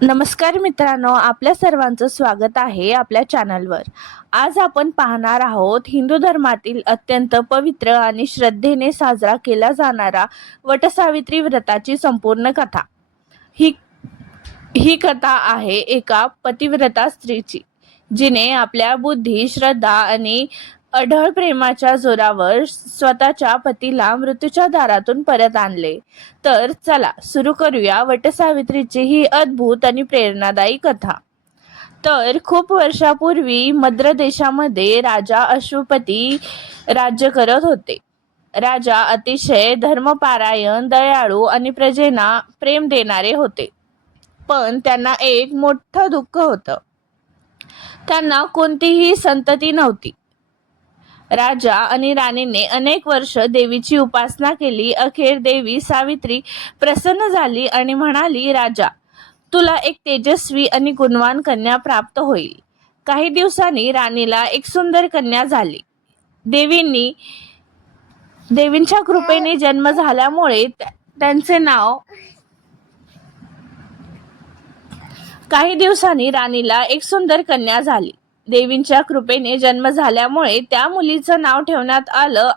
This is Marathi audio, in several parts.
नमस्कार मित्रांनो, आपल्या सर्वांचं स्वागत आहे आपल्या चॅनलवर। आज आपण पाहणार आहोत हिंदू धर्मातील अत्यंत पवित्र आणि श्रद्धेने साजरा केला जाणारा वटसावित्री व्रताची संपूर्ण कथा। ही ही कथा आहे एका पतिव्रता स्त्रीची, जिने आपल्या बुद्धी, श्रद्धा आणि अढळ प्रेमाच्या जोरावर स्वतःच्या पतीला मृत्यूच्या दारातून परत आणले। तर चला सुरू करूया वटसावित्रीची ही अद्भुत आणि प्रेरणादायी कथा। तर खूप वर्षापूर्वी मद्र देशामध्ये राजा अश्वपती राज्य करत होते। राजा अतिशय धर्मपारायण, दयाळू आणि प्रजेना प्रेम देणारे होते। पण त्यांना एक मोठं दुःख होतं, त्यांना कोणतीही संतती नव्हती। राजा आणि राणीने अनेक वर्ष देवीची उपासना केली। अखेर देवी सावित्री प्रसन्न झाली आणि म्हणाली, राजा, तुला एक तेजस्वी आणि गुणवान कन्या प्राप्त होईल। काही दिवसांनी राणीला एक सुंदर कन्या झाली। देवींच्या कृपेने जन्म झाल्यामुळे त्यांचे नाव काही दिवसांनी राणीला एक सुंदर कन्या झाली। देवींच्या कृपेने जन्म झाल्यामुळे त्या मुलीचं नाव ठेवण्यात आलं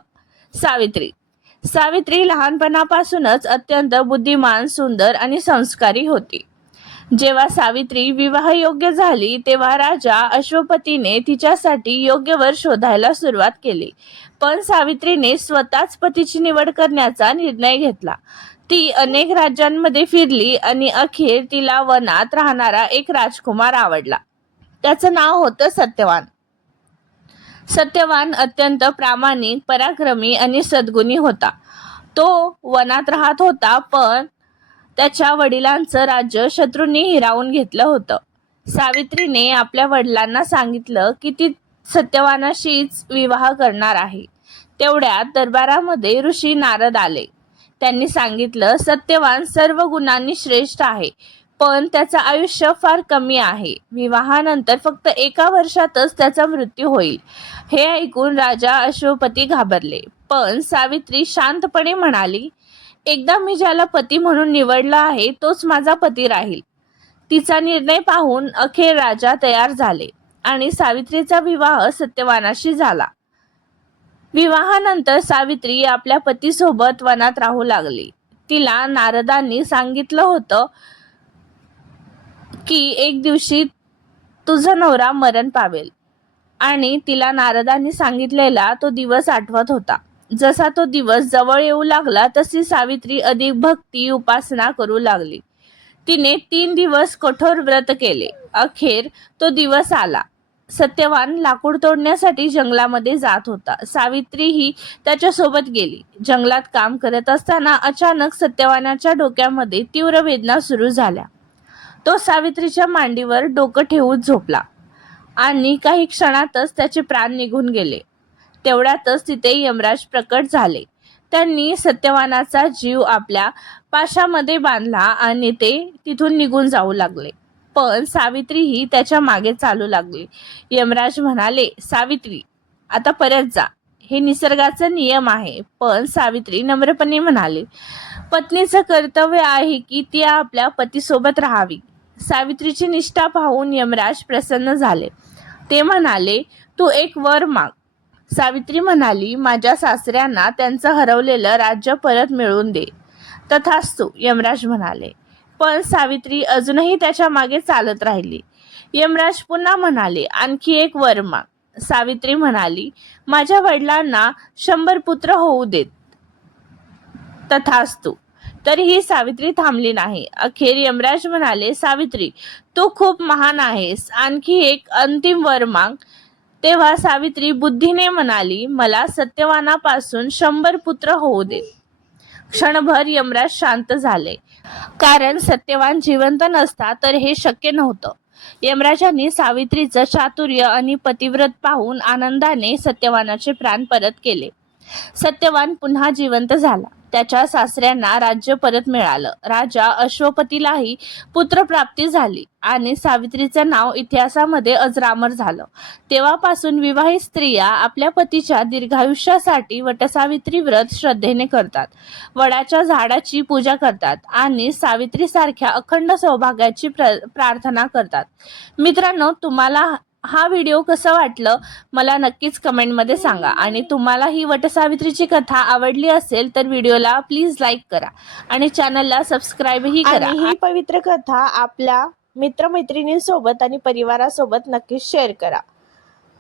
सावित्री। सावित्री लहानपणापासूनच अत्यंत बुद्धिमान, सुंदर आणि संस्कारी होती। जेव्हा सावित्री विवाहयोग्य झाली तेव्हा राजा अश्वपतीने तिच्यासाठी योग्य वर शोधायला सुरुवात केली। पण सावित्रीने स्वतःच पतीची निवड करण्याचा निर्णय घेतला। ती अनेक राज्यांमध्ये फिरली आणि अखेर तिला वनात राहणारा एक राजकुमार आवडला। त्याचं नाव होतं सत्यवान। सत्यवान अत्यंत प्रामाणिक, पराक्रमी आणि सद्गुणी होता। तो वनात राहत होता, पण त्याच्या वडिलांचं राज्य शत्रूंनी हिरावून घेतलं होतं। सावित्रीने आपल्या वडिलांना सांगितलं की ती सत्यवानाशीच विवाह करणार आहे। तेवढ्यात दरबारामध्ये ऋषी नारद आले। त्यांनी सांगितलं, सत्यवान सर्व गुणांनी श्रेष्ठ आहे, पण त्याचं आयुष्य फार कमी आहे। विवाहानंतर फक्त 1 वर्षातच त्याचा मृत्यू होईल। हे ऐकून राजा अश्वपती घाबरले, पण सावित्री शांतपणे म्हणाली, एकदा मी ज्याला पती म्हणून निवडलं आहे तोच माझा पती राहील। तिचा निर्णय पाहून अखेर राजा तयार झाले आणि सावित्रीचा विवाह सत्यवानाशी झाला। विवाहानंतर सावित्री आपल्या पतीसोबत वनात राहू लागली। तिला नारदांनी सांगितलं होतं की एक दिवशी तुझा नवरा मरण पावेल, आणि तिला नारदांनी सांगितलेला तो दिवस आठवत होता। जसा तो दिवस जवळ येऊ लागला तशी सावित्री अधिक भक्ती, उपासना करू लागली। तिने 3 दिवस कठोर व्रत केले। अखेर तो दिवस आला। सत्यवान लाकूड तोडण्यासाठी जंगलामध्ये जात होता। सावित्रीही त्याच्यासोबत गेली। जंगलात काम करत असताना अचानक सत्यवानाच्या डोक्यामध्ये तीव्र वेदना सुरू झाल्या। तो सावित्रीच्या मांडीवर डोकं ठेवून झोपला आणि काही क्षणातच त्याचे प्राण निघून गेले। तेवढ्यातच तिथे यमराज प्रकट झाले। त्यांनी सत्यवानाचा जीव आपल्या पाशामध्ये बांधला आणि ते तिथून निघून जाऊ लागले। पण सावित्रीही त्याच्या मागे चालू लागली। यमराज म्हणाले, सावित्री, आता परत जा, हे निसर्गाचा नियम आहे। पण सावित्री नम्रपणे म्हणाली, पत्नीचं कर्तव्य आहे की ती आपल्या पतीसोबत राहावी। सावित्रीची निष्ठा पाहून यमराज प्रसन्न झाले। ते म्हणाले, तू एक वर माग। सावित्री म्हणाली, माझ्या सासऱ्यांना त्यांचं हरवलेलं राज्य परत मिळवून दे। तथास्तु, यमराज म्हणाले। पण सावित्री अजूनही त्याच्या मागे चालत राहिली। यमराज पुन्हा म्हणाले, आणखी एक वर माग। सावित्री म्हणाली, माझ्या वडिलांना 100 पुत्र होऊ देत। तथास्तु। तरीही सावित्री थांबली नाही। अखेर यमराज म्हणाले, सावित्री, तू खूप महान आहेस, आणखी एक अंतिम वर माग। तेव्हा सावित्री बुद्धीने म्हणाली, मला सत्यवानापासून 100 पुत्र होऊ दे। क्षणभर यमराज शांत झाले, कारण सत्यवान जिवंत नसता तर हे शक्य नव्हतं। यमराजांनी सावित्रीचं चातुर्य आणि पतिव्रत पाहून आनंदाने सत्यवानाचे प्राण परत केले। सत्यवान पुन्हा जिवंत झाला. त्याच्या सासऱ्यांना राज्य परत मिळालं. राजा अश्वपतीलाही पुत्रप्राप्ती झाली आणि सावित्रीचं नाव इतिहासामध्ये अजरामर झालं. तेव्हापासून विवाहित स्त्रिया आपल्या पतीच्या दीर्घायुष्यासाठी वटसावित्री व्रत श्रद्धेने करतात. वडाच्या झाडाची पूजा करतात आणि सावित्रीसारख्या अखंड सौभाग्याची प्रार्थना करतात. मित्रांनो, तुम्हाला हा व्हिडिओ कसा वाटलं मला नक्कीच कमेंटमध्ये सांगा. आणि तुम्हाला ही वटसावित्रीची कथा आवडली असेल तर व्हिडिओला प्लीज लाईक करा आणि चॅनलला सबस्क्राईबही करा. आणि ही पवित्र कथा आपल्या मित्रमैत्रिणींसोबत आणि परिवारासोबत नक्कीच शेअर करा.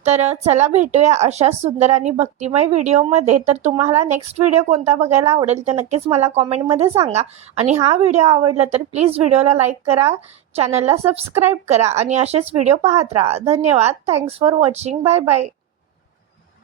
तर चला भेटूया अशा सुंदर आणि भक्तिमय व्हिडिओमध्ये. तर तुम्हाला नेक्स्ट व्हिडिओ कोणता बघायला आवडेल तर नक्कीच मला कॉमेंटमध्ये सांगा. आणि हा व्हिडिओ आवडला तर प्लीज व्हिडिओला लाईक करा, चॅनलला सबस्क्राईब करा आणि असेच व्हिडिओ पाहत राहा. धन्यवाद. Thanks for watching. Bye bye.